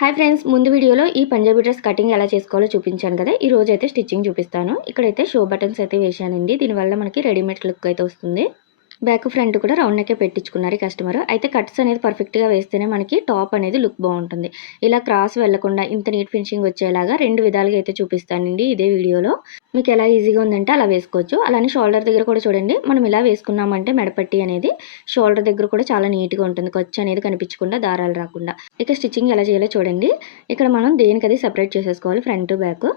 Hi friends ముందు వీడియోలో ఈ పంజాబీ డ్రెస్ కటింగ్ ఎలా చేసుకోవాలో చూపించాను కదా. ఈ రోజు అయితే స్టిచ్చింగ్ చూపిస్తాను. ఇక్కడైతే షో బటన్స్ అయితే వేసానండి దీనివల్ల మనకి రెడీమేడ్ లుక్ అయితే వస్తుంది. బ్యాక్ ఫ్రంట్ కూడా రౌండ్ నెక్కే పెట్టించుకున్నారు ఈ కస్టమర్. అయితే కట్స్ అనేది పర్ఫెక్ట్గా వేస్తేనే మనకి టాప్ అనేది లుక్ బాగుంటుంది. ఇలా క్రాస్ వెళ్ళకుండా ఇంత నీట్ ఫినిషింగ్ వచ్చేలాగా రెండు విధాలుగా అయితే చూపిస్తానండి ఇదే వీడియోలో. మీకు ఎలా ఈజీగా ఉందంటే అలా వేసుకోవచ్చు. అలానే షోల్డర్ దగ్గర కూడా చూడండి మనం ఇలా వేసుకున్నామంటే మెడపట్టి అనేది షోల్డర్ దగ్గర కూడా చాలా నీట్గా ఉంటుంది. ఖర్చు అనేది కనిపించకుండా దారాలు రాకుండా. ఇక స్టిచ్చింగ్ ఎలా చేయాలో చూడండి. ఇక్కడ మనం దేనికి సెపరేట్ చేసేసుకోవాలి ఫ్రంట్ బ్యాక్.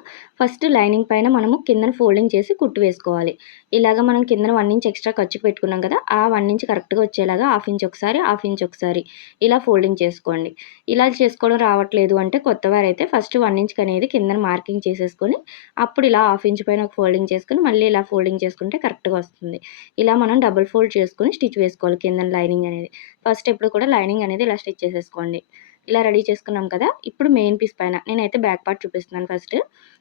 ఫస్ట్ లైనింగ్ పైన మనము కిందన ఫోల్డింగ్ చేసి కుట్టు వేసుకోవాలి. ఇలాగ మనం కిందన వన్ ఇంచ్ ఎక్స్ట్రా ఖర్చు పెట్టుకున్నాం కదా ఆ వన్ ఇంచ్ కరెక్ట్గా వచ్చేలాగా హాఫ్ ఇంచ్ ఒకసారి హాఫ్ ఇంచ్ ఒకసారి ఇలా ఫోల్డింగ్ చేసుకోండి. ఇలా చేసుకోవడం రావట్లేదు అంటే కొత్త వారైతే ఫస్ట్ వన్ ఇంచ్ అనేది కిందన మార్కింగ్ చేసేసుకొని అప్పుడు ఇలా హాఫ్ ఇంచ్ పైన ఒక ఫోల్డింగ్ చేసుకుని మళ్ళీ ఇలా ఫోల్డింగ్ చేసుకుంటే కరెక్ట్గా వస్తుంది. ఇలా మనం డబుల్ ఫోల్డ్ చేసుకుని స్టిచ్ వేసుకోవాలి కింద లైనింగ్ అనేది. ఫస్ట్ ఎప్పుడు కూడా లైనింగ్ అనేది ఇలా స్టిచ్ చేసేసుకోండి. ఇలా రెడీ చేసుకున్నాం కదా ఇప్పుడు మెయిన్ పీస్ పైన నేనైతే బ్యాక్ పార్ట్ చూపిస్తున్నాను ఫస్ట్.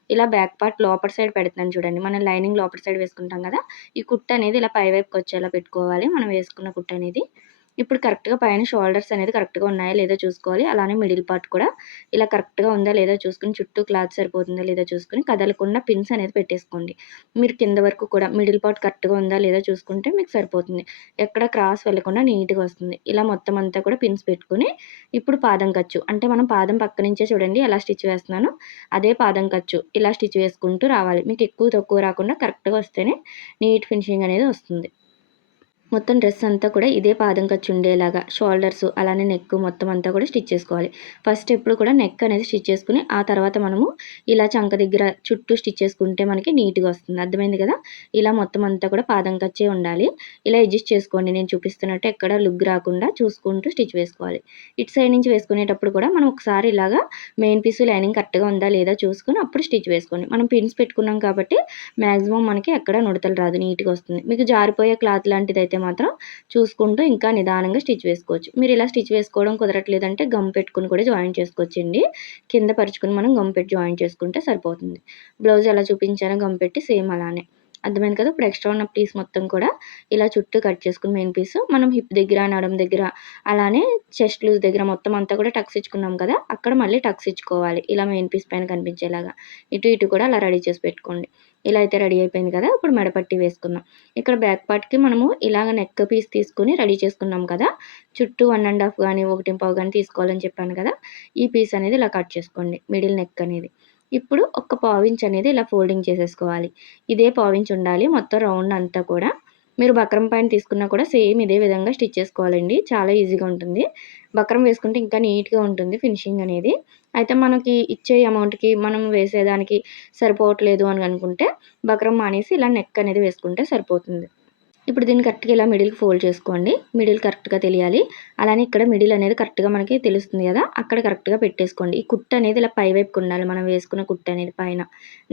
ఇలా బ్యాక్ పార్ట్ లోపల సైడ్ పెడుతున్నాను చూడండి. మనం లైనింగ్ లోపల సైడ్ వేసుకుంటాం కదా ఈ కుట్ట అనేది ఇలా పై వైపుకి వచ్చేలా పెట్టుకోవాలి. మనం వేసుకున్న కుట్ట అనేది ఇప్పుడు కరెక్ట్గా పైన షోల్డర్స్ అనేది కరెక్ట్గా ఉన్నాయా లేదో చూసుకోవాలి. అలానే మిడిల్ పార్ట్ కూడా ఇలా కరెక్ట్గా ఉందా లేదా చూసుకుని చుట్టూ క్లాత్ సరిపోతుందా లేదా చూసుకుని కదలకుండా పిన్స్ అనేది పెట్టేసుకోండి. మీరు కింద వరకు కూడా మిడిల్ పార్ట్ కరెక్ట్గా ఉందా లేదా చూసుకుంటే మీకు సరిపోతుంది. ఎక్కడ క్రాస్ వెళ్ళకుండా నీట్గా వస్తుంది. ఇలా మొత్తం అంతా కూడా పిన్స్ పెట్టుకుని ఇప్పుడు పాదం ఖర్చు అంటే మనం పాదం పక్క నుంచే చూడండి ఎలా స్టిచ్ వేస్తున్నాను అదే పాదం ఖర్చు ఇలా స్టిచ్ వేసుకుంటూ రావాలి. మీకు ఎక్కువ తక్కువ రాకుండా కరెక్ట్గా వస్తేనే నీట్ ఫినిషింగ్ అనేది వస్తుంది. మొత్తం డ్రెస్ అంతా కూడా ఇదే పాదం ఖర్చు ఉండేలాగా షోల్డర్స్ అలానే నెక్ మొత్తం అంతా కూడా స్టిచ్ చేసుకోవాలి. ఫస్ట్ ఎప్పుడు కూడా నెక్ అనేది స్టిచ్ చేసుకుని ఆ తర్వాత మనము ఇలా చంక దగ్గర చుట్టూ స్టిచ్ చేసుకుంటే మనకి నీట్గా వస్తుంది. అర్థమైంది కదా? ఇలా మొత్తం అంతా కూడా పాదం ఖర్చే ఉండాలి. ఇలా అడ్జస్ట్ చేసుకోండి. నేను చూపిస్తున్నట్టు ఎక్కడ లుగ్ రాకుండా చూసుకుంటూ స్టిచ్ వేసుకోవాలి. ఇటు సైడ్ నుంచి వేసుకునేటప్పుడు కూడా మనం ఒకసారి ఇలాగా మెయిన్ పీస్ లైనింగ్ కరెక్ట్గా ఉందా లేదా చూసుకొని అప్పుడు స్టిచ్ వేసుకోండి. మనం పిన్స్ పెట్టుకున్నాం కాబట్టి మ్యాక్సిమం మనకి ఎక్కడ నుడతలు రాదు. నీట్గా వస్తుంది. మీకు జారిపోయే క్లాత్ లాంటిది అయితే మాత్రం చూసుకుంటూ ఇంకా నిదానంగా స్టిచ్ వేసుకోవచ్చు. మీరు ఇలా స్టిచ్ వేసుకోవడం కుదరట్లేదంటే గమ్ పెట్టుకుని కూడా జాయిన్ చేసుకోవచ్చండి. కింద పరుచుకుని మనం గమ్ పెట్టి జాయిన్ చేసుకుంటే సరిపోతుంది. బ్లౌజ్ ఎలా చూపించానో గమ్ పెట్టి సేమ్ అలానే. అర్థమైంది కదా? ఇప్పుడు ఎక్స్ట్రా ఉన్న పీస్ మొత్తం కూడా ఇలా చుట్టూ కట్ చేసుకుని మెయిన్ పీస్ మనం హిప్ దగ్గర నడం దగ్గర అలానే చెస్ట్ లూజ్ దగ్గర మొత్తం అంతా కూడా టక్స్ ఇచ్చుకున్నాం కదా? అక్కడ మళ్ళీ టక్స్ ఇచ్చుకోవాలి. ఇలా మెయిన్ పీస్ పైన కనిపించేలాగా. ఇటు ఇటు కూడా అలా రెడీ చేసి పెట్టుకోండి. ఇలా అయితే రెడీ అయిపోయింది కదా ఇప్పుడు మెడపట్టి వేసుకుందాం. ఇక్కడ బ్యాక్ పార్ట్కి మనము ఇలాగ నెక్ పీస్ తీసుకుని రెడీ చేసుకున్నాం కదా చుట్టూ వన్ అండ్ హాఫ్ కానీ ఒకటి పావు కానీ తీసుకోవాలని చెప్పాను కదా ఈ పీస్ అనేది ఇలా కట్ చేసుకోండి మిడిల్ నెక్ అనేది. ఇప్పుడు ఒక పావించ్ అనేది ఇలా ఫోల్డింగ్ చేసేసుకోవాలి. ఇదే పావించ్ ఉండాలి మొత్తం రౌండ్ అంతా కూడా. మీరు బక్రం పాయింట్ తీసుకున్నా కూడా సేమ్ ఇదే విధంగా స్టిచ్ చేసుకోవాలండి. చాలా ఈజీగా ఉంటుంది. బక్రం వేసుకుంటే ఇంకా నీట్గా ఉంటుంది ఫినిషింగ్ అనేది. అయితే మనకి ఇచ్చే అమౌంట్కి మనం వేసేదానికి సరిపోవట్లేదు అని అనుకుంటే బక్రం మానేసి ఇలా నెక్ అనేది వేసుకుంటే సరిపోతుంది. ఇప్పుడు దీన్ని కరెక్ట్గా ఇలా మిడిల్కి ఫోల్డ్ చేసుకోండి. మిడిల్ కరెక్ట్గా తెలియాలి. అలానే ఇక్కడ మిడిల్ అనేది కరెక్ట్గా మనకి తెలుస్తుంది కదా అక్కడ కరెక్ట్గా పెట్టేసుకోండి. ఈ కుట్ట అనేది ఇలా పై వైపుకి ఉండాలి. మనం వేసుకున్న కుట్ట అనేది పైన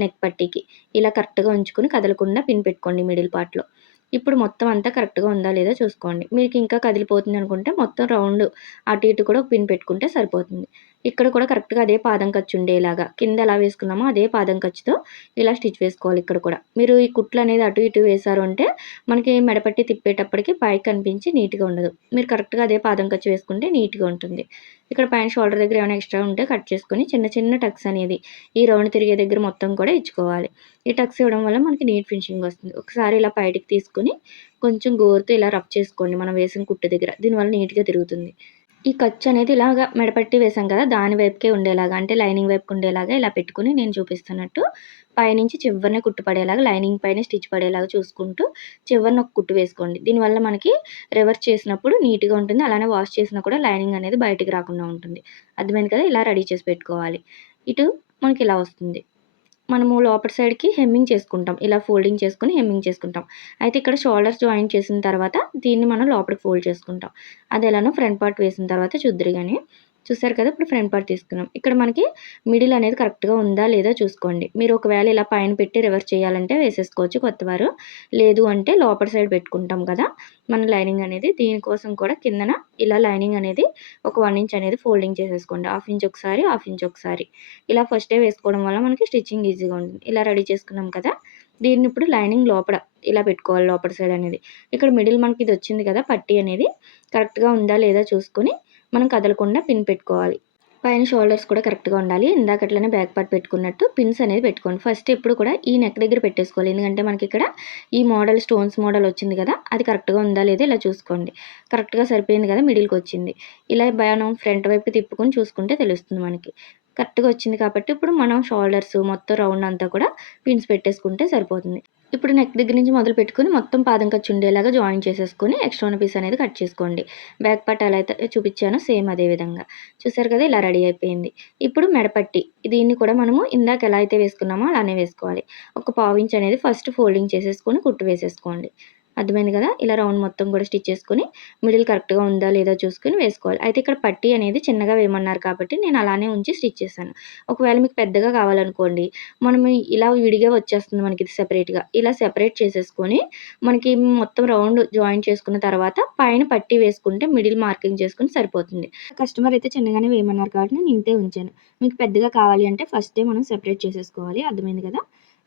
నెక్ పట్టీకి. ఇలా కరెక్ట్గా ఉంచుకుని కదలకుండా పిన్ పెట్టుకోండి మిడిల్ పార్ట్లో. ఇప్పుడు మొత్తం అంతా కరెక్ట్గా ఉందా లేదా చూసుకోండి. మీకు ఇంకా కదిలిపోతుంది అనుకుంటే మొత్తం రౌండ్ అటు ఇటు కూడా పిన్ పెట్టుకుంటే సరిపోతుంది. ఇక్కడ కూడా కరెక్ట్గా అదే పాదం ఖర్చు ఉండేలాగా కింద ఎలా వేసుకున్నామో అదే పాదం ఖర్చుతో ఇలా స్టిచ్ వేసుకోవాలి ఇక్కడ కూడా. మీరు ఈ కుట్లు అనేది అటు ఇటు వేశారు అంటే మనకి మెడపట్టి తిప్పేటప్పటికి పైకి కనిపించి నీట్గా ఉండదు. మీరు కరెక్ట్గా అదే పాదం ఖర్చు వేసుకుంటే నీట్గా ఉంటుంది. ఇక్కడ పైన షోల్డర్ దగ్గర ఏమైనా ఎక్స్ట్రా ఉంటే కట్ చేసుకొని చిన్న చిన్న టక్స్ అనేది ఈ రౌండ్ తిరిగే దగ్గర మొత్తం కూడా ఇచ్చుకోవాలి. ఈ టక్స్ ఇవ్వడం వల్ల మనకి నీట్ ఫినిషింగ్ వస్తుంది. ఒకసారి ఇలా బయటికి తీసుకుని కొంచెం గోరుతో ఇలా రబ్ చేసుకోండి మనం వేసిన కుట్టు దగ్గర. దీనివల్ల నీట్గా తిరుగుతుంది. ఈ ఖర్చు అనేది ఇలాగా మెడపట్టి వేసాం కదా దాని వైపుకే ఉండేలాగా అంటే లైనింగ్ వైపుకి ఉండేలాగా ఇలా పెట్టుకుని నేను చూపిస్తున్నట్టు పైనుంచి చివరిన కుట్టు పడేలాగా లైనింగ్ పైన స్టిచ్ పడేలాగా చూసుకుంటూ చివరిన ఒక కుట్టు వేసుకోండి. దీనివల్ల మనకి రివర్స్ చేసినప్పుడు నీట్గా ఉంటుంది. అలానే వాష్ చేసినా కూడా లైనింగ్ అనేది బయటికి రాకుండా ఉంటుంది. అర్థమైంది కదా? ఇలా రెడీ చేసి పెట్టుకోవాలి. ఇటు మనకి ఇలా వస్తుంది. మనము లోపల సైడ్కి హెమ్మింగ్ చేసుకుంటాం. ఇలా ఫోల్డింగ్ చేసుకుని హెమ్మింగ్ చేసుకుంటాం. అయితే ఇక్కడ షోల్డర్స్ జాయిన్ చేసిన తర్వాత దీన్ని మనం లోపలికి ఫోల్డ్ చేసుకుంటాం. అది ఎలానో ఫ్రంట్ పార్ట్ వేసిన తర్వాత చూద్దరు కానీ చూసారు కదా ఇప్పుడు ఫ్రంట్ పార్ట్ తీసుకున్నాం. ఇక్కడ మనకి మిడిల్ అనేది కరెక్ట్గా ఉందా లేదా చూసుకోండి. మీరు ఒకవేళ ఇలా పైన పెట్టి రివర్స్ చేయాలంటే వేసేసుకోవచ్చు కొత్తవారు. లేదు అంటే లోపల సైడ్ పెట్టుకుంటాం కదా మన లైనింగ్ అనేది. దీనికోసం కూడా కిందన ఇలా లైనింగ్ అనేది ఒక వన్ ఇంచ్ అనేది ఫోల్డింగ్ చేసేసుకోండి. హాఫ్ ఇంచ్ ఒకసారి హాఫ్ ఇంచ్ ఒకసారి. ఇలా ఫస్టే వేసుకోవడం వల్ల మనకి స్టిచ్చింగ్ ఈజీగా ఉంటుంది. ఇలా రెడీ చేసుకున్నాం కదా దీన్ని ఇప్పుడు లైనింగ్ లోపల ఇలా పెట్టుకోవాలి లోపల సైడ్ అనేది. ఇక్కడ మిడిల్ మనకి ఇది వచ్చింది కదా పట్టి అనేది కరెక్ట్గా ఉందా లేదా చూసుకొని మనం కదలకుండా పిన్ పెట్టుకోవాలి పైన షోల్డర్స్ కూడా కరెక్ట్‌గా ఉండాలి. ఇందాకట్లనే బ్యాక్ పార్ట్ పెట్టుకున్నట్టు పిన్స్ అనేది పెట్టుకోండి. ఫస్ట్ ఎప్పుడు కూడా ఈ నెక్ దగ్గర పెట్టేసుకోవాలి. ఎందుకంటే మనకి ఇక్కడ ఈ మోడల్ స్టోన్స్ మోడల్ వచ్చింది కదా! అది కరెక్ట్‌గా ఉందా లేదా ఇలా చూసుకోండి. కరెక్ట్‌గా సరిపోయింది కదా! మిడిల్కి వచ్చింది ఇలా మనం ఫ్రంట్ వైపు తిప్పుకొని చూసుకుంటే తెలుస్తుంది మనకి. కరెక్ట్‌గా వచ్చింది కాబట్టి ఇప్పుడు మనం షోల్డర్స్ మొత్తం రౌండ్ అంతా కూడా పిన్స్ పెట్టేసుకుంటే సరిపోతుంది. ఇప్పుడు నెక్ దగ్గర నుంచి మొదలు పెట్టుకుని మొత్తం పాదం ఖర్చు ఉండేలాగా జాయిన్ చేసేసుకొని ఎక్స్ట్రా ఉన్న పీస్ అనేది కట్ చేసుకోండి. బ్యాక్ పార్ట్ ఎలా అయితే చూపించానో సేమ్ అదే విధంగా. చూసారు కదా! ఇలా రెడీ అయిపోయింది. ఇప్పుడు మెడపట్టి దీన్ని కూడా మనము ఇందాక ఎలా అయితే వేసుకున్నామో అలానే వేసుకోవాలి. ఒక పావించ్ అనేది ఫస్ట్ ఫోల్డింగ్ చేసేసుకొని కుట్టు వేసేసుకోండి. అర్థమైంది కదా! ఇలా రౌండ్ మొత్తం కూడా స్టిచ్ చేసుకుని మిడిల్ కరెక్ట్‌గా ఉందా లేదా చూసుకుని వేసుకోవాలి. అయితే ఇక్కడ పట్టీ అనేది చిన్నగా వేయమన్నారు కాబట్టి నేను అలానే ఉంచి స్టిచ్ చేశాను. ఒకవేళ మీకు పెద్దగా కావాలనుకోండి మనం ఇలా విడిగా వచ్చేస్తుంది మనకి ఇది సెపరేట్‌గా. ఇలా సెపరేట్ చేసేసుకొని మనకి మొత్తం రౌండ్ జాయిన్ చేసుకున్న తర్వాత పైన పట్టీ వేసుకుంటే మిడిల్ మార్కింగ్ చేసుకుని సరిపోతుంది. కస్టమర్ అయితే చిన్నగానే వేయమన్నారు కాబట్టి నేను ఇంతే ఉంచాను. మీకు పెద్దగా కావాలి అంటే ఫస్టే మనం సెపరేట్ చేసేసుకోవాలి. అర్థమైంది కదా!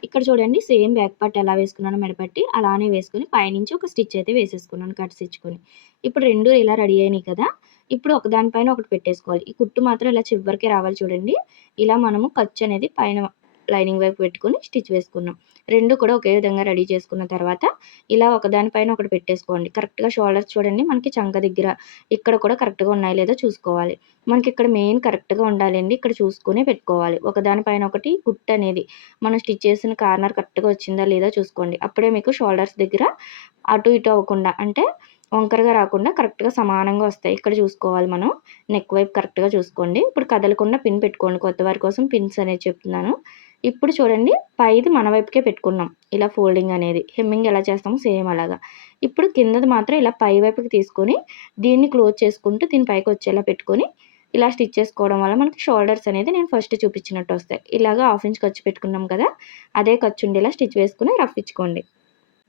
ఇక్కడ చూడండి సేమ్ బ్యాక్ పార్ట్ ఎలా వేసుకున్నాను మెడపట్టి అలానే వేసుకుని పైనుంచి ఒక స్టిచ్ అయితే వేసేసుకున్నాను కట్స్ ఇచ్చుకొని. ఇప్పుడు రెండు ఇలా రెడీ అయినాయి కదా! ఇప్పుడు ఒకదానిపైన ఒకటి పెట్టేసుకోవాలి. ఈ కుట్టు మాత్రం ఇలా చివరికి రావాలి చూడండి. ఇలా మనము ఖర్చు అనేది పైన లైనింగ్ వైపు పెట్టుకుని స్టిచ్ వేసుకున్నాం. రెండు కూడా ఒకే విధంగా రెడీ చేసుకున్న తర్వాత ఇలా ఒకదాని పైన ఒకటి పెట్టేసుకోండి. కరెక్ట్‌గా షోల్డర్స్ చూడండి మనకి చంక దగ్గర ఇక్కడ కూడా కరెక్ట్‌గా ఉన్నాయి లేదో చూసుకోవాలి. మనకి ఇక్కడ మెయిన్ కరెక్ట్‌గా ఉండాలండి. ఇక్కడ చూసుకునే పెట్టుకోవాలి. ఒకదాని పైన ఒకటి కుట్టు అనేది మనం స్టిచ్ చేసిన కార్నర్ కరెక్ట్‌గా వచ్చిందా లేదా చూసుకోండి. అప్పుడే మీకు షోల్డర్స్ దగ్గర అటు ఇటు అవ్వకుండా అంటే వంకరగా రాకుండా కరెక్ట్‌గా సమానంగా వస్తాయి. ఇక్కడ చూసుకోవాలి మనం. నెక్ వైపు కరెక్ట్‌గా చూసుకోండి. ఇప్పుడు కదలకుండా పిన్ పెట్టుకోండి. కొత్త వారి కోసం పిన్స్ అనేది చెప్తున్నాను. ఇప్పుడు చూడండి పైది మన వైపుకే పెట్టుకున్నాం. ఇలా ఫోల్డింగ్ అనేది. హెమ్మింగ్ ఎలా చేస్తామో సేమ్ అలాగా. ఇప్పుడు కిందది మాత్రం ఇలా పై వైపుకి తీసుకొని దీన్ని క్లోజ్ చేసుకుంటూ దీని పైకి వచ్చేలా పెట్టుకొని ఇలా స్టిచ్ చేసుకోవడం వల్ల మనకి షోల్డర్స్ అనేది నేను ఫస్ట్ చూపించినట్టు వస్తాయి. ఇలాగ హాఫ్ ఇంచ్ ఖర్చు పెట్టుకున్నాం కదా! అదే ఖర్చు ఉండేలా స్టిచ్ వేసుకొని రఫ్ ఇచ్చుకోండి.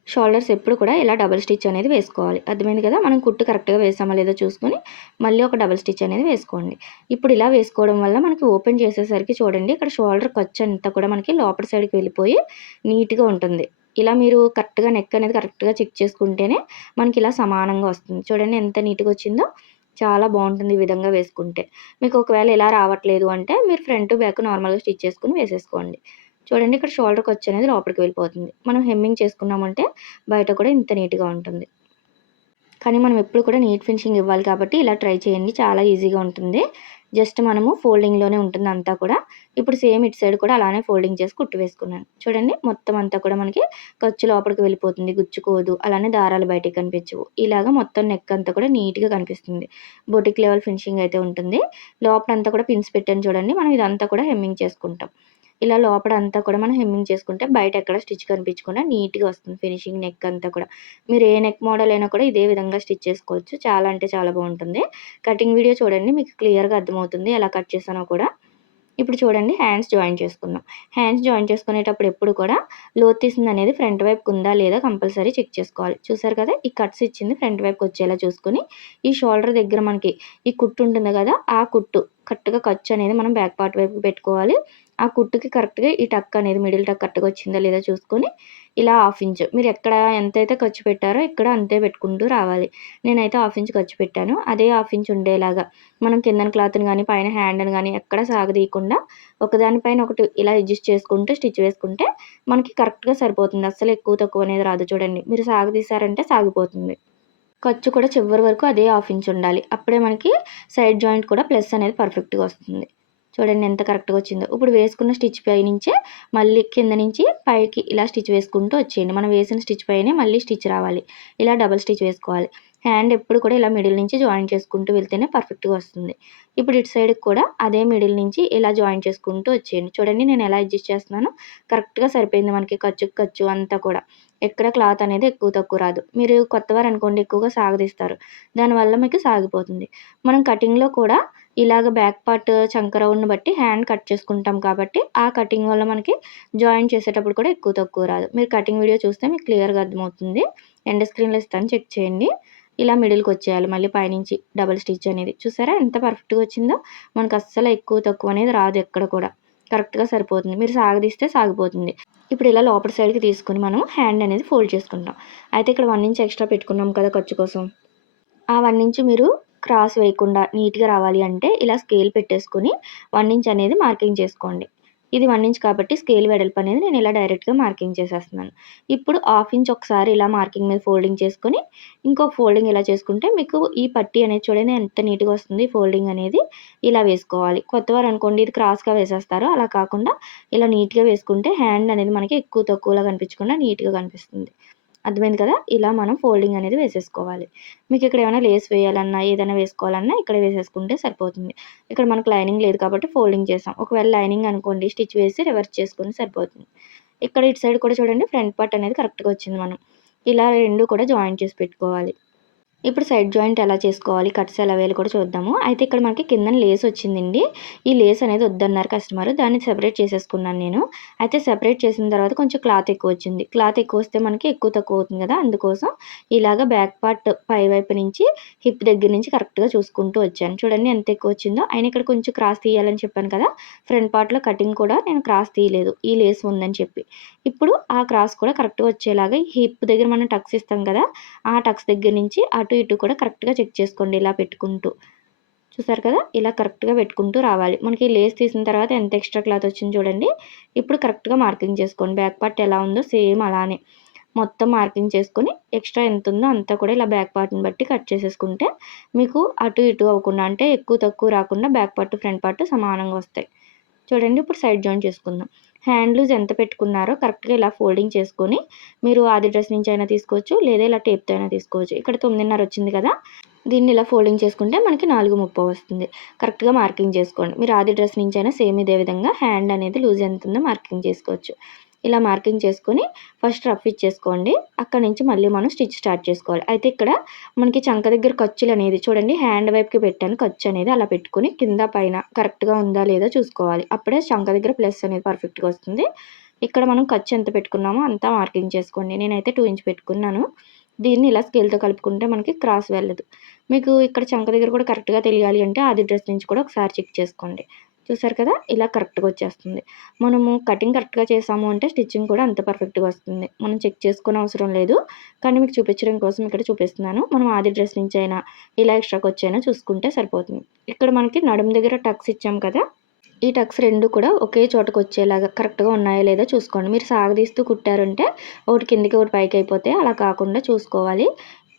షోల్డర్స్ ఎప్పుడు కూడా ఇలా డబుల్ స్టిచ్ అనేది వేసుకోవాలి. అర్థమైంది కదా! మనం కుట్టు కరెక్ట్‌గా వేసామా లేదో చూసుకొని మళ్ళీ ఒక డబుల్ స్టిచ్ అనేది వేసుకోండి. ఇప్పుడు ఇలా వేసుకోవడం వల్ల మనకి ఓపెన్ చేసేసరికి చూడండి ఇక్కడ షోల్డర్ ఖర్చు అంతా కూడా మనకి లోపల సైడ్‌కి వెళ్ళిపోయి నీట్‌గా ఉంటుంది. ఇలా మీరు కరెక్ట్‌గా నెక్ అనేది కరెక్ట్‌గా చెక్ చేసుకుంటేనే మనకి ఇలా సమానంగా వస్తుంది. చూడండి ఎంత నీట్‌గా వచ్చిందో. చాలా బాగుంటుంది ఈ విధంగా వేసుకుంటే. మీకు ఒకవేళ ఇలా రావట్లేదు అంటే మీరు ఫ్రంట్, బ్యాక్ నార్మల్‌గా స్టిచ్ చేసుకుని వేసేసుకోండి. చూడండి ఇక్కడ షోల్డర్ ఖర్చు అనేది లోపలికి వెళ్ళిపోతుంది. మనం హెమ్మింగ్ చేసుకున్నామంటే బయట కూడా ఇంత నీట్‌గా ఉంటుంది. కానీ మనం ఎప్పుడు కూడా నీట్ ఫినిషింగ్ ఇవ్వాలి కాబట్టి ఇలా ట్రై చేయండి. చాలా ఈజీగా ఉంటుంది. జస్ట్ మనము ఫోల్డింగ్‌లోనే ఉంటుంది అంతా కూడా. ఇప్పుడు సేమ్ ఇటు సైడ్ కూడా అలానే ఫోల్డింగ్ చేసి కుట్టు వేసుకున్నాను. చూడండి మొత్తం అంతా కూడా మనకి ఖర్చు లోపలికి వెళ్ళిపోతుంది. గుచ్చుకోదు. అలానే దారాలు బయటికి కనిపించవు. ఇలాగ మొత్తం నెక్ అంతా కూడా నీట్‌గా కనిపిస్తుంది. బొటిక్ లెవెల్ ఫినిషింగ్ అయితే ఉంటుంది. లోపలంతా కూడా పిన్స్ పెట్టాను చూడండి. మనం ఇదంతా కూడా హెమ్మింగ్ చేసుకుంటాం. ఇలా లోపల అంతా కూడా మనం హెమ్మింగ్ చేసుకుంటే బయట ఎక్కడ స్టిచ్ కనిపించకుండా నీట్‌గా వస్తుంది ఫినిషింగ్ నెక్ అంతా కూడా. మీరు ఏ నెక్ మోడల్ అయినా కూడా ఇదే విధంగా స్టిచ్ చేసుకోవచ్చు. చాలా అంటే చాలా బాగుంటుంది. కటింగ్ వీడియో చూడండి మీకు క్లియర్‌గా అర్థమవుతుంది ఎలా కట్ చేసానో కూడా. ఇప్పుడు చూడండి హ్యాండ్స్ జాయిన్ చేసుకుందాం. హ్యాండ్స్ జాయిన్ చేసుకునేటప్పుడు ఎప్పుడు కూడా లోత్ తీసింది అనేది ఫ్రంట్ వైపుకి ఉందా లేదా కంపల్సరీ చెక్ చేసుకోవాలి. చూసారు కదా! ఈ కట్స్ ఇచ్చింది ఫ్రంట్ వైపుకి వచ్చేలా చూసుకుని ఈ షోల్డర్ దగ్గర మనకి ఈ కుట్టు ఉంటుంది కదా! ఆ కుట్టు కరెక్ట్‌గా ఖర్చు అనేది మనం బ్యాక్ పార్ట్ వైపు పెట్టుకోవాలి. ఆ కుట్టుకి కరెక్ట్‌గా ఈ టక్ అనేది మిడిల్ టక్ కరెక్ట్‌గా వచ్చిందా లేదా చూసుకొని ఇలా హాఫ్ ఇంచ్ మీరు ఎక్కడ ఎంతైతే ఖర్చు పెట్టారో ఇక్కడ అంతే పెట్టుకుంటూ రావాలి. నేనైతే హాఫ్ ఇంచ్ ఖర్చు పెట్టాను. అదే హాఫ్ ఇంచ్ ఉండేలాగా మనం కిందన క్లాత్‌ని కానీ పైన హ్యాండ్‌ని కానీ ఎక్కడ సాగదీయకుండా ఒకదానిపైన ఒకటి ఇలా అడ్జస్ట్ చేసుకుంటూ స్టిచ్ వేసుకుంటే మనకి కరెక్ట్‌గా సరిపోతుంది. అస్సలు ఎక్కువ తక్కువ అనేది రాదు చూడండి. మీరు సాగదీశారంటే సాగిపోతుంది. ఖర్చు కూడా చివరి వరకు అదే హాఫ్ ఇంచ్ ఉండాలి. అప్పుడే మనకి సైడ్ జాయింట్ కూడా ప్లస్ అనేది పర్ఫెక్ట్‌గా వస్తుంది. చూడండి ఎంత కరెక్ట్‌గా వచ్చిందో. ఇప్పుడు వేసుకున్న స్టిచ్ పై నుంచే మళ్ళీ కింద నుంచి పైకి ఇలా స్టిచ్ వేసుకుంటూ వచ్చేయండి. మనం వేసిన స్టిచ్ పైనే మళ్ళీ స్టిచ్ రావాలి. ఇలా డబల్ స్టిచ్ వేసుకోవాలి. హ్యాండ్ ఎప్పుడు కూడా ఇలా మిడిల్ నుంచి జాయిన్ చేసుకుంటూ వెళ్తేనే పర్ఫెక్ట్‌గా వస్తుంది. ఇప్పుడు ఇటు సైడ్‌కి కూడా అదే మిడిల్ నుంచి ఇలా జాయిన్ చేసుకుంటూ వచ్చేయండి. చూడండి నేను ఎలా అడ్జస్ట్ చేస్తున్నానో కరెక్ట్‌గా సరిపోయింది మనకి ఖర్చు ఖర్చు అంతా కూడా. ఎక్కడ క్లాత్ అనేది ఎక్కువ తక్కువ రాదు. మీరు కొత్తవారు అనుకోండి ఎక్కువగా సాగదీస్తారు. దానివల్ల మీకు సాగిపోతుంది. మనం కటింగ్‌లో కూడా ఇలాగ బ్యాక్ పార్ట్ చంక రౌండ్‌ని బట్టి హ్యాండ్ కట్ చేసుకుంటాం కాబట్టి ఆ కటింగ్ వల్ల మనకి జాయిన్ చేసేటప్పుడు కూడా ఎక్కువ తక్కువ రాదు. మీరు కటింగ్ వీడియో చూస్తే మీకు క్లియర్‌గా అర్థమవుతుంది. ఎండ్ స్క్రీన్‌లో ఇస్తాను చెక్ చేయండి. ఇలా మిడిల్‌కి వచ్చేయాలి మళ్ళీ పైనుంచి డబల్ స్టిచ్ అనేది. చూసారా ఎంత పర్ఫెక్ట్‌గా వచ్చిందో? మనకు అస్సలు ఎక్కువ తక్కువ అనేది రాదు ఎక్కడ కూడా. కరెక్ట్‌గా సరిపోతుంది. మీరు సాగదీస్తే సాగిపోతుంది. ఇప్పుడు ఇలా లోపల సైడ్‌కి తీసుకొని మనం హ్యాండ్ అనేది ఫోల్డ్ చేసుకుంటాం. అయితే ఇక్కడ వన్ ఇంచ్ ఎక్స్ట్రా పెట్టుకున్నాం కదా ఖర్చు కోసం. ఆ వన్ ఇంచ్ మీరు క్రాస్ వేయకుండా నీట్గా రావాలి అంటే ఇలా స్కేల్ పెట్టేసుకొని వన్ ఇంచ్ అనేది మార్కింగ్ చేసుకోండి ఇది వన్ ఇంచ్ కాబట్టి స్కేల్ వెడల్పు అనేది నేను ఇలా డైరెక్ట్గా మార్కింగ్ చేసేస్తున్నాను. ఇప్పుడు హాఫ్ ఇంచ్ ఒకసారి ఇలా మార్కింగ్ మీద ఫోల్డింగ్ చేసుకొని ఇంకో ఫోల్డింగ్ ఇలా చేసుకుంటే మీకు ఈ పట్టీ అనేది చూడండి ఎంత నీట్గా వస్తుంది ఫోల్డింగ్ అనేది. ఇలా వేసుకోవాలి. కొత్తవారు అనుకోండి ఇది క్రాస్గా వేసేస్తారు. అలా కాకుండా ఇలా నీట్గా వేసుకుంటే హ్యాండ్ అనేది మనకి ఎక్కువ తక్కువలా కనిపించకుండా నీట్గా కనిపిస్తుంది. అర్థమైంది కదా? ఇలా మనం ఫోల్డింగ్ అనేది వేసేసుకోవాలి. మీకు ఇక్కడ ఏమైనా లేస్ వేయాలన్నా ఏదైనా వేసుకోవాలన్నా ఇక్కడ వేసేసుకుంటే సరిపోతుంది. ఇక్కడ మనకు లైనింగ్ లేదు కాబట్టి ఫోల్డింగ్ చేసాం. ఒకవేళ లైనింగ్ అనుకోండి స్టిచ్ వేసి రివర్స్ చేసుకుని సరిపోతుంది. ఇక్కడ ఇటు సైడ్ కూడా చూడండి ఫ్రంట్ పార్ట్ అనేది కరెక్ట్గా వచ్చింది మనం. ఇలా రెండు కూడా జాయిన్ చేసి పెట్టుకోవాలి. ఇప్పుడు సైడ్ జాయింట్ ఎలా చేసుకోవాలి? కట్స్ ఎలా వేయాలి కూడా చూద్దాము. అయితే ఇక్కడ మనకి కింద లేస్ వచ్చిందండి. ఈ లేస్ అనేది వద్దన్నారు కస్టమర్ దాన్ని సెపరేట్ చేసేసుకున్నాను నేను. అయితే సెపరేట్ చేసిన తర్వాత కొంచెం క్లాత్ ఎక్కువ వచ్చింది. క్లాత్ ఎక్కువ వస్తే మనకి ఎక్కువ తక్కువ అవుతుంది కదా. అందుకోసం ఇలాగ బ్యాక్ పార్ట్ పై వైపు నుంచి హిప్ దగ్గర నుంచి కరెక్ట్గా చూసుకుంటూ వచ్చాను. చూడండి ఎంత ఎక్కువ వచ్చిందో. ఆయన ఇక్కడ కొంచెం క్రాస్ తీయాలని చెప్పాను కదా. ఫ్రంట్ పార్ట్లో కటింగ్ కూడా నేను క్రాస్ తీయలేదు. ఈ లేస్ ఉందని చెప్పి. ఇప్పుడు ఆ క్రాస్ కూడా కరెక్ట్గా వచ్చేలాగా హిప్ దగ్గర మనం టక్స్ ఇస్తాం కదా ఆ టక్స్ దగ్గర నుంచి అటు ఇటు కూడా కరెక్ట్గా చెక్ చేసుకోండి ఇలా పెట్టుకుంటూ. చూసారు కదా ఇలా కరెక్ట్గా పెట్టుకుంటూ రావాలి. మనకి లేస్ తీసిన తర్వాత ఎంత ఎక్స్ట్రా క్లాత్ వచ్చింది చూడండి. ఇప్పుడు కరెక్ట్గా మార్కింగ్ చేసుకోండి. బ్యాక్ పార్ట్ ఎలా ఉందో సేమ్ అలానే. మొత్తం మార్కింగ్ చేసుకొని ఎక్స్ట్రా ఎంత ఉందో అంతా కూడా ఇలా బ్యాక్ పార్ట్ని బట్టి కట్ చేసేసుకుంటే మీకు అటు ఇటు అవ్వకుండా అంటే ఎక్కువ తక్కువ రాకుండా బ్యాక్ పార్ట్ ఫ్రంట్ పార్ట్ సమానంగా వస్తాయి. చూడండి ఇప్పుడు సైడ్ జాయిన్ చేసుకుందాం. హ్యాండ్ లూజ్ ఎంత పెట్టుకున్నారో కరెక్ట్గా ఇలా ఫోల్డింగ్ చేసుకొని మీరు ఆది డ్రెస్ నుంచి అయినా తీసుకోవచ్చు లేదా ఇలా టేప్తో అయినా తీసుకోవచ్చు. ఇక్కడ తొమ్మిదిన్నర వచ్చింది కదా దీన్ని ఇలా ఫోల్డింగ్ చేసుకుంటే మనకి నాలుగు ముప్పై వస్తుంది. కరెక్ట్గా మార్కింగ్ చేసుకోండి. మీరు ఆది డ్రెస్ నుంచి అయినా సేమ్ ఇదే విధంగా హ్యాండ్ అనేది లూజ్ ఎంత ఉందో మార్కింగ్ చేసుకోవచ్చు. ఇలా మార్కింగ్ చేసుకొని ఫస్ట్ రఫ్ ఇచ్చేసుకోండి. అక్కడ నుంచి మళ్ళీ మనం స్టిచ్ స్టార్ట్ చేసుకోవాలి. అయితే ఇక్కడ మనకి చంక దగ్గర ఖర్చులు అనేది చూడండి హ్యాండ్ వైపుకి పెట్టాను ఖర్చు అనేది అలా పెట్టుకుని కింద పైన కరెక్ట్గా ఉందా లేదా చూసుకోవాలి. అప్పుడే చంక దగ్గర ప్లస్ అనేది పర్ఫెక్ట్గా వస్తుంది. ఇక్కడ మనం ఖర్చు ఎంత పెట్టుకున్నామో అంతా మార్కింగ్ చేసుకోండి. నేనైతే టూ ఇంచ్ పెట్టుకున్నాను. దీన్ని ఇలా స్కేల్తో కలుపుకుంటే మనకి క్రాస్ వెళ్ళదు. మీకు ఇక్కడ చంక దగ్గర కూడా కరెక్ట్గా తెలియాలి అంటే అది డ్రెస్ నుంచి కూడా ఒకసారి చెక్ చేసుకోండి. చూసారు కదా? ఇలా కరెక్ట్గా వచ్చేస్తుంది. మనము కటింగ్ కరెక్ట్గా చేసాము అంటే స్టిచ్చింగ్ కూడా అంత పర్ఫెక్ట్గా వస్తుంది. మనం చెక్ చేసుకునే అవసరం లేదు. కానీ మీకు చూపించడం కోసం ఇక్కడ చూపిస్తున్నాను. మనం ఆది డ్రెస్ నుంచి అయినా ఇలా ఎక్స్ట్రాకి వచ్చైనా చూసుకుంటే సరిపోతుంది. ఇక్కడ మనకి నడుము దగ్గర టక్స్ ఇచ్చాం కదా? ఈ టక్స్ రెండు కూడా ఒకే చోటకు వచ్చేలాగా కరెక్ట్గా ఉన్నాయో లేదో చూసుకోండి. మీరు సాగదీస్తూ కుట్టారంటే ఒకటి కిందికి ఒకటి పైకి అయిపోతే అలా కాకుండా చూసుకోవాలి.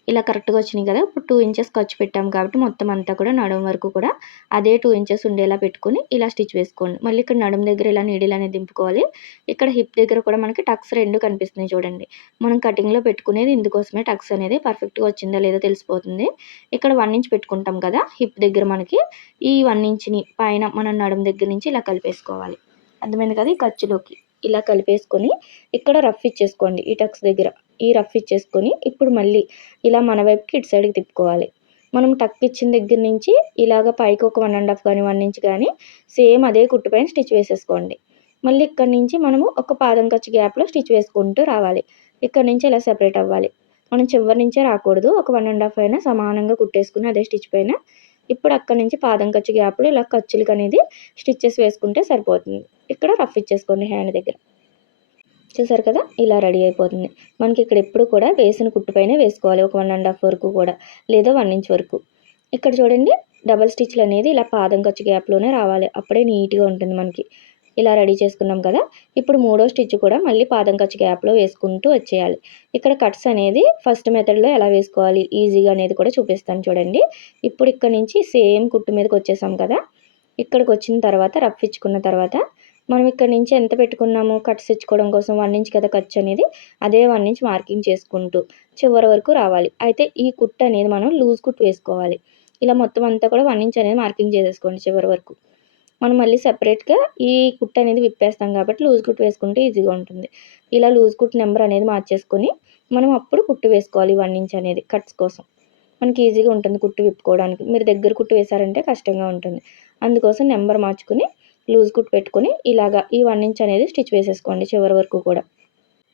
ఇలా కరెక్ట్గా వచ్చినాయి కదా! ఇప్పుడు టూ ఇంచెస్ ఖర్చు పెట్టాం కాబట్టి మొత్తం అంతా కూడా నడుం వరకు కూడా అదే టూ ఇంచెస్ ఉండేలా పెట్టుకుని ఇలా స్టిచ్ వేసుకోండి. మళ్ళీ ఇక్కడ నడుము దగ్గర ఇలా నీడిల్ అనేది దింపుకోవాలి. ఇక్కడ హిప్ దగ్గర కూడా మనకి టక్స్ రెండు కనిపిస్తున్నాయి చూడండి. మనం కటింగ్లో పెట్టుకునేది ఇందుకోసమే టక్స్ అనేది పర్ఫెక్ట్గా వచ్చిందా లేదో తెలిసిపోతుంది. ఇక్కడ వన్ ఇంచ్ పెట్టుకుంటాం కదా! హిప్ దగ్గర మనకి ఈ వన్ ఇంచ్ని పైన మనం నడుము దగ్గర నుంచి ఇలా కలిపేసుకోవాలి. అర్థమైంది కదా ఈ ఖర్చులోకి? ఇలా కలిపేసుకొని ఇక్కడ రఫ్ ఇచ్చేసుకోండి ఈ టక్స్ దగ్గర. ఈ రఫ్ ఇచ్చేసుకొని ఇప్పుడు మళ్ళీ ఇలా మన వైపుకి ఇటు సైడ్కి తిప్పుకోవాలి. మనం టక్ ఇచ్చిన దగ్గర నుంచి ఇలాగ పైకి ఒక వన్ అండ్ హాఫ్ కానీ వన్ ఇంచ్ కానీ సేమ్ అదే కుట్టు పైన స్టిచ్ వేసేసుకోండి. మళ్ళీ ఇక్కడ నుంచి మనము ఒక పాదం ఖర్చు గ్యాప్లో స్టిచ్ వేసుకుంటూ రావాలి. ఇక్కడ నుంచి ఇలా సెపరేట్ అవ్వాలి. మనం చివరి నుంచే రాకూడదు. ఒక వన్ అండ్ హాఫ్ అయినా సమానంగా కుట్టేసుకుని అదే స్టిచ్ పైన ఇప్పుడు అక్కడ నుంచి పాదం ఖర్చు గ్యాప్లో ఇలా ఖర్చులకి అనేది స్టిచ్చెస్ వేసుకుంటే సరిపోతుంది. ఇక్కడ రఫ్ ఇచ్చేసుకోండి హ్యాండ్ దగ్గర. చూసారు కదా? ఇలా రెడీ అయిపోతుంది. మనకి ఇక్కడ ఎప్పుడు కూడా వేసిన కుట్టుపైనే వేసుకోవాలి. ఒక వన్ అండ్ హాఫ్ వరకు కూడా. లేదా వన్ ఇంచ్ వరకు. ఇక్కడ చూడండి డబల్ స్టిచ్లు అనేది ఇలా పాదం ఖర్చు గ్యాప్లోనే రావాలి. అప్పుడే నీట్గా ఉంటుంది మనకి. ఇలా రెడీ చేసుకున్నాం కదా? ఇప్పుడు మూడో స్టిచ్ కూడా మళ్ళీ పాదం ఖర్చు గ్యాప్లో వేసుకుంటూ వచ్చేయాలి. ఇక్కడ కట్స్ అనేది ఫస్ట్ మెథడ్లో ఎలా వేసుకోవాలి? ఈజీగా అనేది కూడా చూపిస్తాను చూడండి. ఇప్పుడు ఇక్కడ నుంచి సేమ్ కుట్టు మీదకి వచ్చేసాం కదా? ఇక్కడికి వచ్చిన తర్వాత రఫ్ ఇచ్చుకున్న తర్వాత మనం ఇక్కడ నుంచి ఎంత పెట్టుకున్నాము కట్స్ ఇచ్చుకోవడం కోసం వన్ ఇంచ్ కదా ఖర్చు అనేది అదే వన్ ఇంచ్ మార్కింగ్ చేసుకుంటూ చివరి వరకు రావాలి. అయితే ఈ కుట్ అనేది మనం లూజ్ కుట్టు వేసుకోవాలి. ఇలా మొత్తం అంతా కూడా వన్ ఇంచ్ అనేది మార్కింగ్ చేసేసుకోండి చివరి వరకు. మనం మళ్ళీ సపరేట్గా ఈ కుట్ అనేది విప్పేస్తాం కాబట్టి లూజ్ కుట్టు వేసుకుంటే ఈజీగా ఉంటుంది. ఇలా లూజ్ కుట్టు నెంబర్ అనేది మార్చేసుకొని మనం అప్పుడు కుట్టు వేసుకోవాలి వన్ ఇంచ్ అనేది కట్స్ కోసం. మనకి ఈజీగా ఉంటుంది కుట్టు విప్పుకోవడానికి. మీరు దగ్గర కుట్టు వేశారంటే కష్టంగా ఉంటుంది. అందుకోసం నెంబర్ మార్చుకుని లూజ్ కుట్ పెట్టుకొని ఇలాగా ఈ వన్ ఇంచ్ అనేది స్టిచ్ వేసేసుకోండి చివరి వరకు కూడా.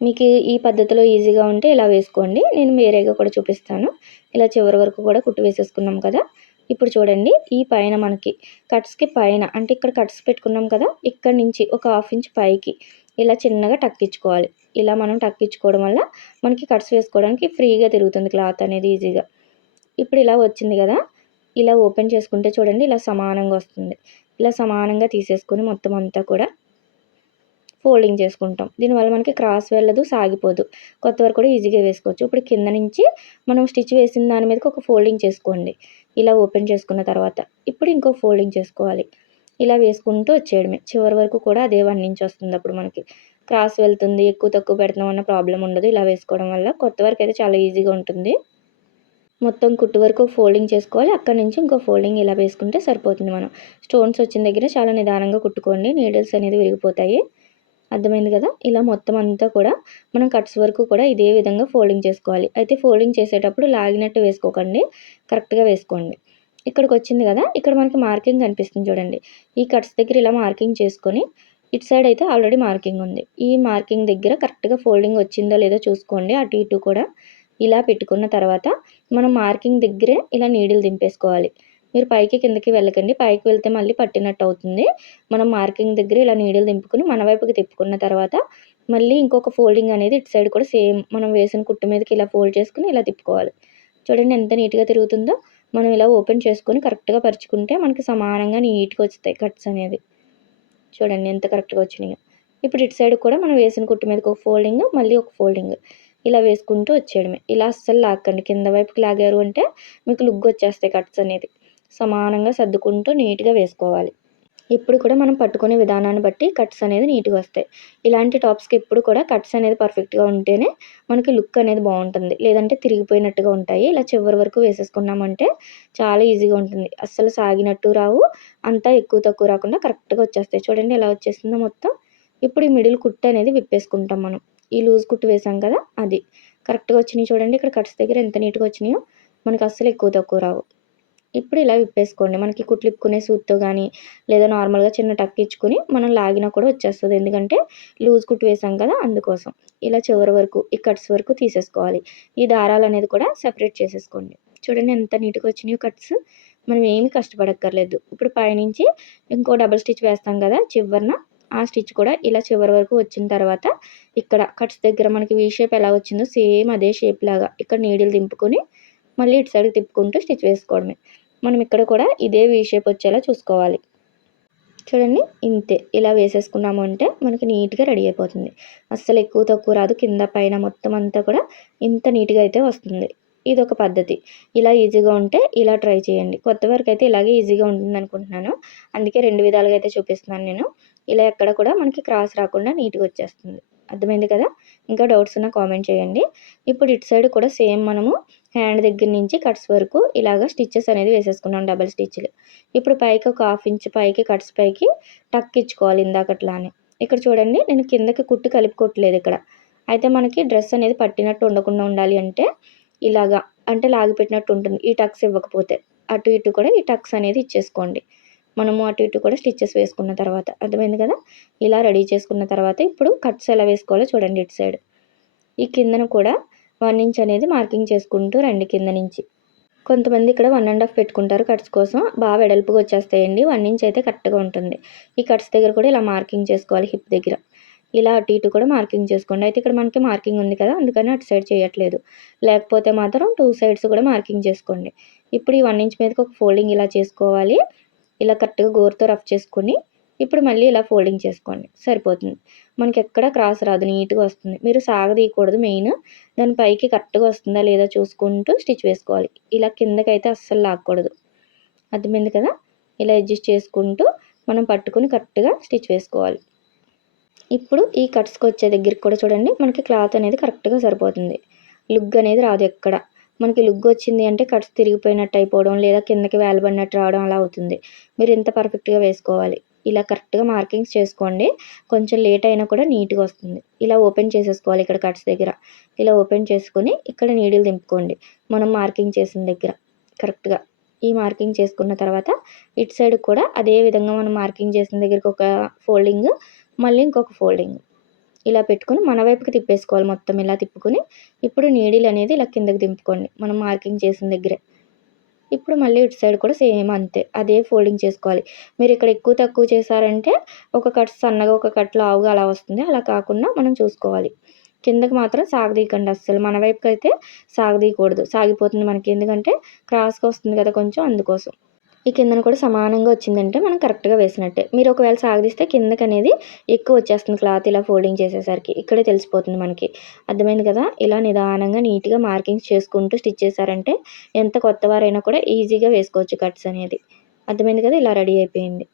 మీకు ఈ పద్ధతిలో ఈజీగా ఉంటే ఇలా వేసుకోండి. నేను వేరేగా కూడా చూపిస్తాను. ఇలా చివరి వరకు కూడా కుట్టు వేసేసుకున్నాం కదా. ఇప్పుడు చూడండి ఈ పైన మనకి కట్స్కి పైన అంటే ఇక్కడ కట్స్ పెట్టుకున్నాం కదా ఇక్కడ నుంచి ఒక హాఫ్ ఇంచ్ పైకి ఇలా చిన్నగా టక్కించుకోవాలి. ఇలా మనం టక్కించుకోవడం వల్ల మనకి కట్స్ వేసుకోవడానికి ఫ్రీగా తిరుగుతుంది క్లాత్ అనేది ఈజీగా. ఇప్పుడు ఇలా వచ్చింది కదా ఇలా ఓపెన్ చేసుకుంటే చూడండి ఇలా సమానంగా వస్తుంది. ఇలా సమానంగా తీసేసుకొని మొత్తం అంతా కూడా ఫోల్డింగ్ చేసుకుంటాం. దీనివల్ల మనకి క్రాస్ వెళ్ళదు సాగిపోదు. కొత్త వరకు కూడా ఈజీగా వేసుకోవచ్చు. ఇప్పుడు కింద నుంచి మనం స్టిచ్ వేసిన దాని మీదకి ఒక ఫోల్డింగ్ చేసుకోండి. ఇలా ఓపెన్ చేసుకున్న తర్వాత ఇప్పుడు ఇంకో ఫోల్డింగ్ చేసుకోవాలి. ఇలా వేసుకుంటూ వచ్చేయడమే. చివరి వరకు కూడా అదే వన్ ఇంచ్ వస్తుంది అప్పుడు మనకి. క్రాస్ వెళ్తుంది ఎక్కువ తక్కువ పెడతాం అన్న ప్రాబ్లం ఉండదు. ఇలా వేసుకోవడం వల్ల కొత్త వరకు అయితే చాలా ఈజీగా ఉంటుంది. మొత్తం కుట్టు వరకు ఫోల్డింగ్ చేసుకోవాలి. అక్కడ నుంచి ఇంకో ఫోల్డింగ్ ఇలా వేసుకుంటే సరిపోతుంది మనం. స్టోన్స్ వచ్చిన దగ్గర చాలా నిదానంగా కుట్టుకోండి. నీడిల్స్ అనేది విరిగిపోతాయి. అర్థమైంది కదా? ఇలా మొత్తం అంతా కూడా మనం కట్స్ వరకు కూడా ఇదే విధంగా ఫోల్డింగ్ చేసుకోవాలి. అయితే ఫోల్డింగ్ చేసేటప్పుడు లాగినట్టు వేసుకోకండి. కరెక్ట్గా వేసుకోండి. ఇక్కడికి వచ్చింది కదా? ఇక్కడ మనకి మార్కింగ్ కనిపిస్తుంది చూడండి. ఈ కట్స్ దగ్గర ఇలా మార్కింగ్ చేసుకొని ఇటు సైడ్ అయితే ఆల్రెడీ మార్కింగ్ ఉంది. ఈ మార్కింగ్ దగ్గర కరెక్ట్గా ఫోల్డింగ్ వచ్చిందో లేదో చూసుకోండి. అటు ఇటు కూడా ఇలా పెట్టుకున్న తర్వాత మనం మార్కింగ్ దగ్గరే ఇలా నీడిల్ దింపేసుకోవాలి. మీరు పైకి కిందకి వెళ్ళకండి. పైకి వెళ్తే మళ్ళీ పట్టినట్టు అవుతుంది. మనం మార్కింగ్ దగ్గర ఇలా నీడిల్ దింపుకుని మన వైపుకి తిప్పుకున్న తర్వాత మళ్ళీ ఇంకొక ఫోల్డింగ్ అనేది ఇటు సైడ్ కూడా సేమ్ మనం వేసిన కుట్టు మీదకి ఇలా ఫోల్డ్ చేసుకుని ఇలా తిప్పుకోవాలి. చూడండి ఎంత నీట్గా తిరుగుతుందో. మనం ఇలా ఓపెన్ చేసుకొని కరెక్ట్గా పరుచుకుంటే మనకి సమానంగా నీట్గా వస్తాయి కట్స్ అనేది చూడండి ఎంత కరెక్ట్గా వచ్చినాయో. ఇప్పుడు ఇటు సైడ్ కూడా మనం వేసిన కుట్టు మీదకి ఒక ఫోల్డింగ్ మళ్ళీ ఒక ఫోల్డింగ్. ఇలా వేసుకుంటూ వచ్చేయడమే. ఇలా అస్సలు లాక్కండి. కింద వైపుకి లాగారు అంటే మీకు లుగ్గు వచ్చేస్తాయి కట్స్ అనేది. సమానంగా సర్దుకుంటూ నీట్గా వేసుకోవాలి. ఇప్పుడు కూడా మనం పట్టుకునే విధానాన్ని బట్టి కట్స్ అనేది నీట్గా వస్తాయి. ఇలాంటి టాప్స్కి ఎప్పుడు కూడా కట్స్ అనేది పర్ఫెక్ట్గా ఉంటేనే మనకి లుక్ అనేది బాగుంటుంది. లేదంటే తిరిగిపోయినట్టుగా ఉంటాయి. ఇలా చివరి వరకు వేసేసుకున్నామంటే చాలా ఈజీగా ఉంటుంది. అస్సలు సాగినట్టు రావు. అంతా ఎక్కువ తక్కువ రాకుండా కరెక్ట్గా వచ్చేస్తాయి. చూడండి ఎలా వచ్చేస్తుందో మొత్తం. ఇప్పుడు ఈ మిడిల్ కుట్టు అనేది విప్పేసుకుంటాం మనం. ఈ లూజ్ కుట్టు వేసాం కదా అది. కరెక్ట్గా వచ్చినాయి చూడండి ఇక్కడ కట్స్ దగ్గర ఎంత నీట్గా వచ్చినాయో. మనకి అస్సలు ఎక్కువ తక్కువ రావు. ఇప్పుడు ఇలా విప్పేసుకోండి. మనకి కుట్లు ఇప్పుకునే సూత్తో కానీ లేదా నార్మల్గా చిన్న టక్ ఇచ్చుకొని మనం లాగినా కూడా వచ్చేస్తుంది. ఎందుకంటే లూజ్ కుట్టు వేసాం కదా అందుకోసం. ఇలా చివరి వరకు ఈ కట్స్ వరకు తీసేసుకోవాలి. ఈ దారాలు అనేది కూడా సెపరేట్ చేసేసుకోండి. చూడండి ఎంత నీట్గా వచ్చినాయో కట్స్. మనం ఏమి కష్టపడక్కర్లేదు. ఇప్పుడు పైనుంచి ఇంకో డబల్ స్టిచ్ వేస్తాం కదా చివరిన. ఆ స్టిచ్ కూడా ఇలా చివరి వరకు వచ్చిన తర్వాత ఇక్కడ కట్స్ దగ్గర మనకి వీ షేప్ ఎలా వచ్చిందో సేమ్ అదే షేప్ లాగా ఇక్కడ నీడిల్ దింపుకొని మళ్ళీ ఇటు సైడ్ తిప్పుకుంటూ స్టిచ్ వేసుకోవడమే. మనం ఇక్కడ కూడా ఇదే వీ షేప్ వచ్చేలా చూసుకోవాలి. చూడండి ఇంతే. ఇలా వేసేసుకున్నాము అంటే మనకి నీట్గా రెడీ అయిపోతుంది. అస్సలు ఎక్కువ తక్కువ రాదు. కింద పైన మొత్తం అంతా కూడా ఇంత నీట్గా అయితే వస్తుంది. ఇది ఒక పద్ధతి. ఇలా ఈజీగా ఉంటే ఇలా ట్రై చేయండి. కొత్త వరకు అయితే ఇలాగే ఈజీగా ఉంటుంది అనుకుంటున్నాను అందుకే రెండు విధాలుగా అయితే చూపిస్తున్నాను నేను. ఇలా ఎక్కడ కూడా మనకి క్రాస్ రాకుండా నీట్గా వచ్చేస్తుంది. అర్థమైంది కదా? ఇంకా డౌట్స్ ఉన్నా కామెంట్ చేయండి. ఇప్పుడు ఇటు సైడ్ కూడా సేమ్ మనము హ్యాండ్ దగ్గర నుంచి కట్స్ వరకు ఇలాగ స్టిచ్చెస్ అనేది వేసేసుకున్నాం డబల్ స్టిచ్లు. ఇప్పుడు పైకి ఒక హాఫ్ ఇంచ్ పైకి కట్స్ పైకి టక్ ఇచ్చుకోవాలి ఇందాకట్లానే. ఇక్కడ చూడండి నేను కిందకి కుట్టు కలుపుకోవట్లేదు ఇక్కడ. అయితే మనకి డ్రెస్ అనేది పట్టినట్టు ఉండకుండా ఉండాలి అంటే ఇలాగా అంటే లాగిపెట్టినట్టు ఉంటుంది. ఈ టక్స్ ఇవ్వకపోతే. అటు ఇటు కూడా ఈ టక్స్ అనేది ఇచ్చేసుకోండి. మనము అటు ఇటు కూడా స్టిచ్చెస్ వేసుకున్న తర్వాత అర్థమైంది కదా? ఇలా రెడీ చేసుకున్న తర్వాత ఇప్పుడు కట్స్ ఎలా వేసుకోవాలో చూడండి ఇటు సైడ్. ఈ కిందన కూడా వన్ ఇంచ్ అనేది మార్కింగ్ చేసుకుంటూ రండి కింద నుంచి. కొంతమంది ఇక్కడ వన్ అండ్ హాఫ్ పెట్టుకుంటారు కట్స్ కోసం. బాగా వెడల్పుగా వచ్చేస్తాయండి. వన్ ఇంచ్ అయితే కరెక్ట్గా ఉంటుంది. ఈ కట్స్ దగ్గర కూడా ఇలా మార్కింగ్ చేసుకోవాలి హిప్ దగ్గర. ఇలా అటు ఇటు కూడా మార్కింగ్ చేసుకోండి. అయితే ఇక్కడ మనకి మార్కింగ్ ఉంది కదా? అందుకని అటు సైడ్ చేయట్లేదు. లేకపోతే మాత్రం టూ సైడ్స్ కూడా మార్కింగ్ చేసుకోండి. ఇప్పుడు ఈ వన్ ఇంచ్ మీదకి ఒక ఫోల్డింగ్ ఇలా చేసుకోవాలి. ఇలా కరెక్ట్గా గోరుతో రఫ్ చేసుకొని ఇప్పుడు మళ్ళీ ఇలా ఫోల్డింగ్ చేసుకోండి. సరిపోతుంది. మనకి ఎక్కడ క్రాస్ రాదు నీట్గా వస్తుంది. మీరు సాగదీయకూడదు మెయిన్. దాని పైకి కరెక్ట్గా వస్తుందా లేదా చూసుకుంటూ స్టిచ్ వేసుకోవాలి. ఇలా కిందకైతే అస్సలు లాక్కూడదు. అర్థమైంది కదా? ఇలా అడ్జస్ట్ చేసుకుంటూ మనం పట్టుకొని కరెక్ట్గా స్టిచ్ వేసుకోవాలి. ఇప్పుడు ఈ కట్స్కి వచ్చే దగ్గరికి కూడా చూడండి. మనకి క్లాత్ అనేది కరెక్ట్గా సరిపోతుంది. లుగ్ అనేది రాదు ఎక్కడ. మనకి లుగ్ వచ్చింది అంటే కట్స్ తిరిగిపోయినట్టు అయిపోవడం లేదా కిందకి వేలబడినట్టు రావడం అలా అవుతుంది. మీరు ఇంత పర్ఫెక్ట్గా వేసుకోవాలి. ఇలా కరెక్ట్గా మార్కింగ్స్ చేసుకోండి. కొంచెం లేట్ అయినా కూడా నీట్గా వస్తుంది. ఇలా ఓపెన్ చేసేసుకోవాలి ఇక్కడ కట్స్ దగ్గర. ఇలా ఓపెన్ చేసుకొని ఇక్కడ నీడిల్ దింపుకోండి. మనం మార్కింగ్ చేసిన దగ్గర. కరెక్ట్గా ఈ మార్కింగ్ చేసుకున్న తర్వాత ఇటు సైడ్ కూడా అదే విధంగా మనం మార్కింగ్ చేసిన దగ్గరికి ఒక ఫోల్డింగ్ మళ్ళీ ఇంకొక ఫోల్డింగ్ ఇలా పెట్టుకుని మన వైపుకి తిప్పేసుకోవాలి మొత్తం ఇలా తిప్పుకొని. ఇప్పుడు నీడిల్ అనేది ఇలా కిందకి దింపుకోండి. మనం మార్కింగ్ చేసిన దగ్గరే. ఇప్పుడు మళ్ళీ ఇటు సైడ్ కూడా సేమ్ అంతే. అదే ఫోల్డింగ్ చేసుకోవాలి. మీరు ఇక్కడ ఎక్కువ తక్కువ చేశారంటే ఒక కట్ సన్నగా ఒక కట్ లావుగా అలా వస్తుంది. అలా కాకుండా మనం చూసుకోవాలి. కిందకి మాత్రం సాగదీయకండి అస్సలు. మన వైపుకి అయితే సాగదీయకూడదు. సాగిపోతుంది మనకి. ఎందుకంటే క్రాస్గా వస్తుంది కదా కొంచెం అందుకోసం. ఈ కిందన కూడా సమానంగా వచ్చిందంటే మనం కరెక్ట్గా వేసినట్టే. మీరు ఒకవేళ సాగదీస్తే కిందకి అనేది ఎక్కువ వచ్చేస్తుంది క్లాత్ ఇలా ఫోల్డింగ్ చేసేసరికి. ఇక్కడే తెలిసిపోతుంది మనకి. అర్థమైంది కదా? ఇలా నిదానంగా నీట్గా మార్కింగ్స్ చేసుకుంటూ స్టిచ్ చేశారంటే ఎంత కొత్తవారైనా కూడా ఈజీగా వేసుకోవచ్చు కట్స్ అనేది. అర్థమైంది కదా? ఇలా రెడీ అయిపోయింది.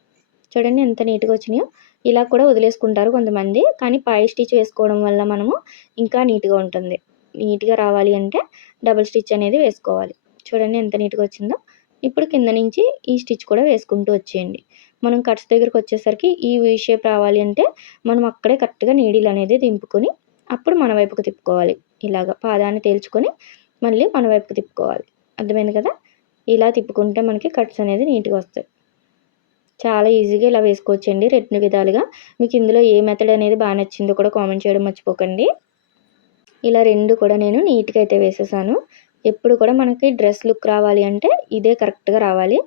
చూడండి ఎంత నీట్గా వచ్చినాయో. ఇలా కూడా వదిలేసుకుంటారు కొంతమంది. కానీ పై స్టిచ్ వేసుకోవడం వల్ల మనము ఇంకా నీట్గా ఉంటుంది. నీట్గా రావాలి అంటే డబుల్ స్టిచ్ అనేది వేసుకోవాలి. చూడండి ఎంత నీట్గా వచ్చిందో. ఇప్పుడు కింద నుంచి ఈ స్టిచ్ కూడా వేసుకుంటూ వచ్చేయండి. మనం కట్స్ దగ్గరకు వచ్చేసరికి ఈ వీ షేప్ రావాలి అంటే మనం అక్కడే కరెక్ట్గా నీడిల్ అనేది దింపుకొని అప్పుడు మన వైపుకు తిప్పుకోవాలి. ఇలాగ పాదాన్ని తేల్చుకొని మళ్ళీ మన వైపుకు తిప్పుకోవాలి. అర్థమైంది కదా? ఇలా తిప్పుకుంటే మనకి కట్స్ అనేది నీట్గా వస్తాయి. చాలా ఈజీగా ఇలా వేసుకోవచ్చండి రెండు విధాలుగా. మీకు ఇందులో ఏ మెథడ్ అనేది బాగా నచ్చిందో కూడా కామెంట్ చేయడం మర్చిపోకండి. ఇలా రెండు కూడా నేను నీట్గా అయితే వేసేసాను. ఎప్పుడు కూడా మనకి డ్రెస్ లుక్ రావాలి అంటే ఇదే కరెక్ట్గా రావాలి.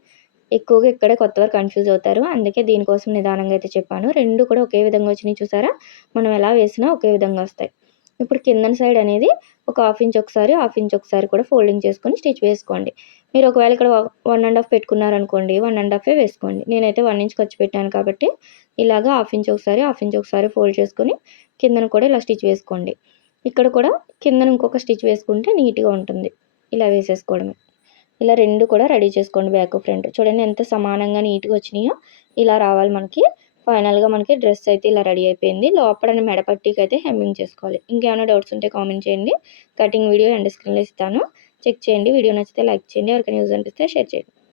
ఎక్కువగా ఇక్కడే కొత్త వారు కన్ఫ్యూజ్ అవుతారు. అందుకే దీనికోసం నిదానంగా అయితే చెప్పాను. రెండు కూడా ఒకే విధంగా వచ్చినాయి చూసారా? మనం ఎలా వేసినా ఒకే విధంగా వస్తాయి. ఇప్పుడు కిందన సైడ్ అనేది ఒక హాఫ్ ఇంచ్ ఒకసారి హాఫ్ ఇంచ్ ఒకసారి కూడా ఫోల్డింగ్ చేసుకొని స్టిచ్ వేసుకోండి. మీరు ఒకవేళ ఇక్కడ వన్ అండ్ హాఫ్ పెట్టుకున్నారనుకోండి వన్ అండ్ హాఫే వేసుకోండి. నేనైతే వన్ ఇంచ్ ఖర్చు పెట్టాను కాబట్టి ఇలాగా హాఫ్ ఇంచ్ ఒకసారి హాఫ్ ఇంచ్ ఒకసారి ఫోల్డ్ చేసుకొని కిందన కూడా ఇలా స్టిచ్ వేసుకోండి. ఇక్కడ కూడా కిందన ఇంకొక స్టిచ్ వేసుకుంటే నీట్గా ఉంటుంది. ఇలా వేసేసుకోవడమే. ఇలా రెండు కూడా రెడీ చేసుకోండి బ్యాక్ ఫ్రంట్. చూడండి ఎంత సమానంగా నీట్గా వచ్చినాయో ఇలా రావాలి మనకి. ఫైనల్గా మనకి డ్రెస్ అయితే ఇలా రెడీ అయిపోయింది. లోపల మెడపట్టికి అయితే హెమ్మింగ్ చేసుకోవాలి. ఇంకేమైనా డౌట్స్ ఉంటే కామెంట్ చేయండి. కటింగ్ వీడియో ఎండ్ స్క్రీన్లో ఇస్తాను. చెక్ చేయండి. వీడియో నచ్చితే లైక్ చేయండి. ఎవరికైనా యూజ్ అనిపిస్తే షేర్ చేయండి.